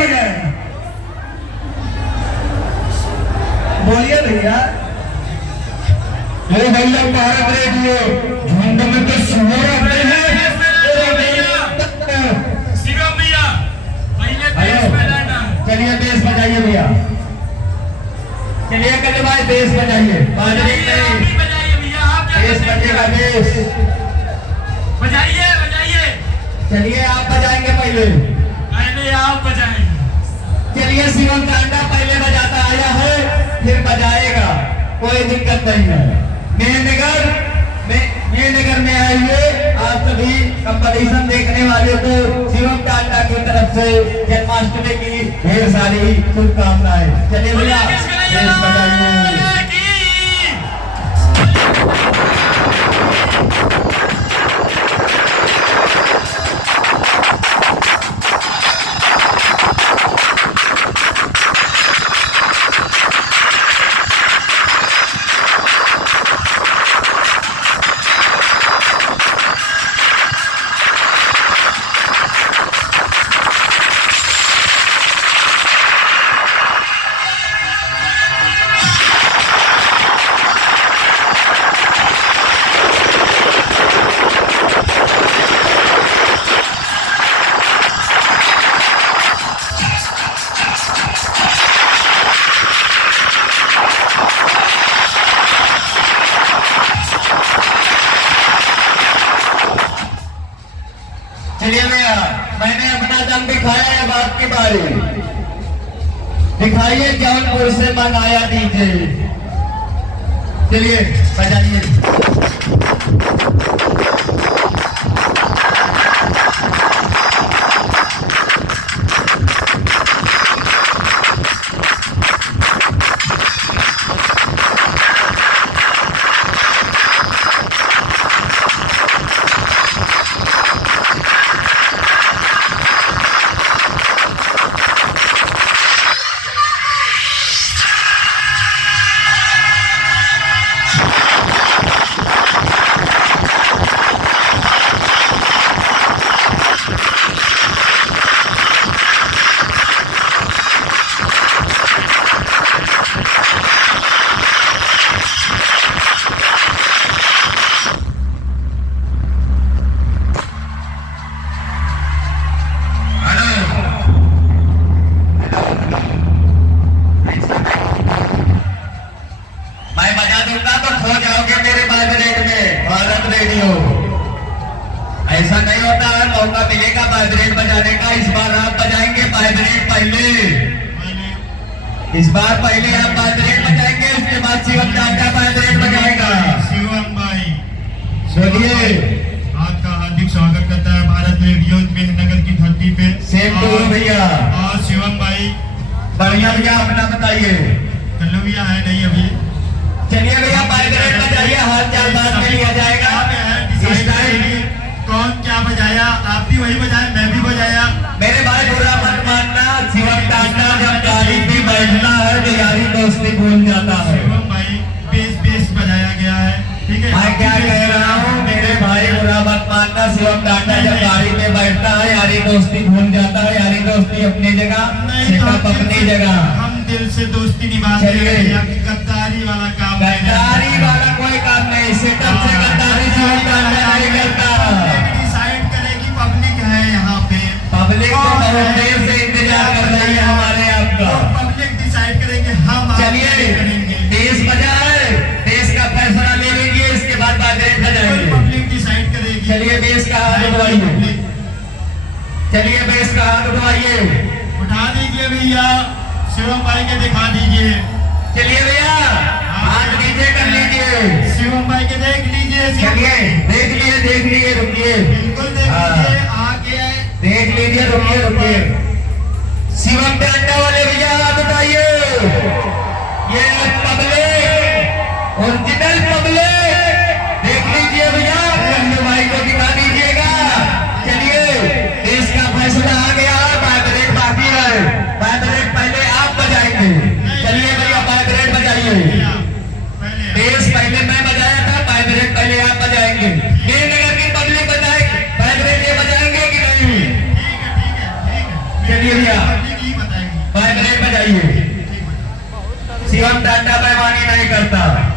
बजाएगा? बोलिए भैया। अरे भैया भारत रेडियो झुंड में तो सुअर आते हैं। शिवम भैया पहले बेस बजाना। चलिए बेस बजाइए भैया, चलिए कल भाई बेस बजाइए। बाजरे नहीं बजाइए भैया, आप बेस बजेगा बेस। बजाइए बजाइए। चलिए आप बजाएंगे पहले। पहले आप बजाएंगे। चलिए शिवम टांडा पहले बजाता आया है फिर बजाएगा, कोई दिक्कत नहीं है। नगर में आइए आप सभी कंपटीशन देखने वाले को शिवम टांडा की तरफ से जन्माष्टमी की ढेर सारी शुभकामनाएं। चलिए भैया बेस बजाइए। चलिए भैया मैंने अपना दम दिखाया है, बात की बारी दिखाइए जौनपुर से मंगाया डीजे। चलिए बजाइए। ऐसा नहीं होता है, मौका मिलेगा वाइब्रेट बजाने का। इस बार आप बजाएंगे वाइब्रेट पहले, इस बार पहले आप वाइब्रेट बजाएंगे, उसके बाद शिवम टांडा वाइब्रेट बजाएगा। शिवम भाई सुनिए, आपका हार्दिक स्वागत करता है भारत रेडियो नगर की धरती पे। सेम टू भैया। और शिवम भाई बढ़िया भैया अपना बताइए। कल्लू भैया है नहीं अभी। चलिए भैया वाइब्रेट बजाइए, हाथ चार बात में लिया जाएगा। कौन क्या बजाया, आप भी वही बजाए, मैं भी बजाया। मेरे भाई बुरा मत मानना, शिवम टांडा जब गाड़ी पे बैठना है तो यारी दोस्ती भूल जाता है। शिवम भाई बेस बजाया गया है, ठीक है। मैं क्या कह रहा हूँ, मेरे भाई बुरा मत मानना, शिवम टांडा जब गाड़ी में बैठता है यारी दोस्ती भूल जाता है। यारी दोस्ती अपनी जगह, सेटअप अपनी जगह। हम दिल से दोस्ती निभाते हैं, गद्दारी वाला काम, गद्दारी वाला कोई काम नहीं। सेटअप से गद्दारी शिवम टांडा नहीं करता। डिसाइड करेगी पब्लिक है यहाँ पे। पब्लिक तो बहुत देर से इंतजार कर रही है हमारे आपका। पब्लिक डिसाइड करेंगे, हम चलिए देश बजाए, देश का फैसला ले लीजिए, इसके बाद वाइब्रेट बजाएंगे। पब्लिक डिसाइड करेगी। चलिए बेस का हाथ उठवाइए, चलिए बेस का हाथ उठवाइए, उठा दीजिए भैया, शिवम भाई के दिखा दीजिए। चलिए भैया हाथ नीचे कर लीजिए, शिवम भाई के देख लीजिए। चलिए देख लीजिए रुकिए, बिल्कुल देख लीजिए, आगे देख लीजिए, रुकिए। शिवम टांडा वाले भैया हाथ उठाइए। ये पब्लिक, ओरिजिनल पब्लिक, देख लीजिए भैया, कल्लू भाई को दिखा दीजिएगा। चलिए देश का फैसला आ गया, वाइब्रेट बाकी है, वाइब्रेट पहले आप बजाएंगे। चलिए भैया वाइब्रेट बजाइए। बेस पहले मैं बजाया था, वाइब्रेट पहले आप बजाएंगे। नगर की पब्लिक बजाएगी वाइब्रेट, ये बजाएंगे कि नहीं? जाइए। शिवम टांडा बेईमानी नहीं करता।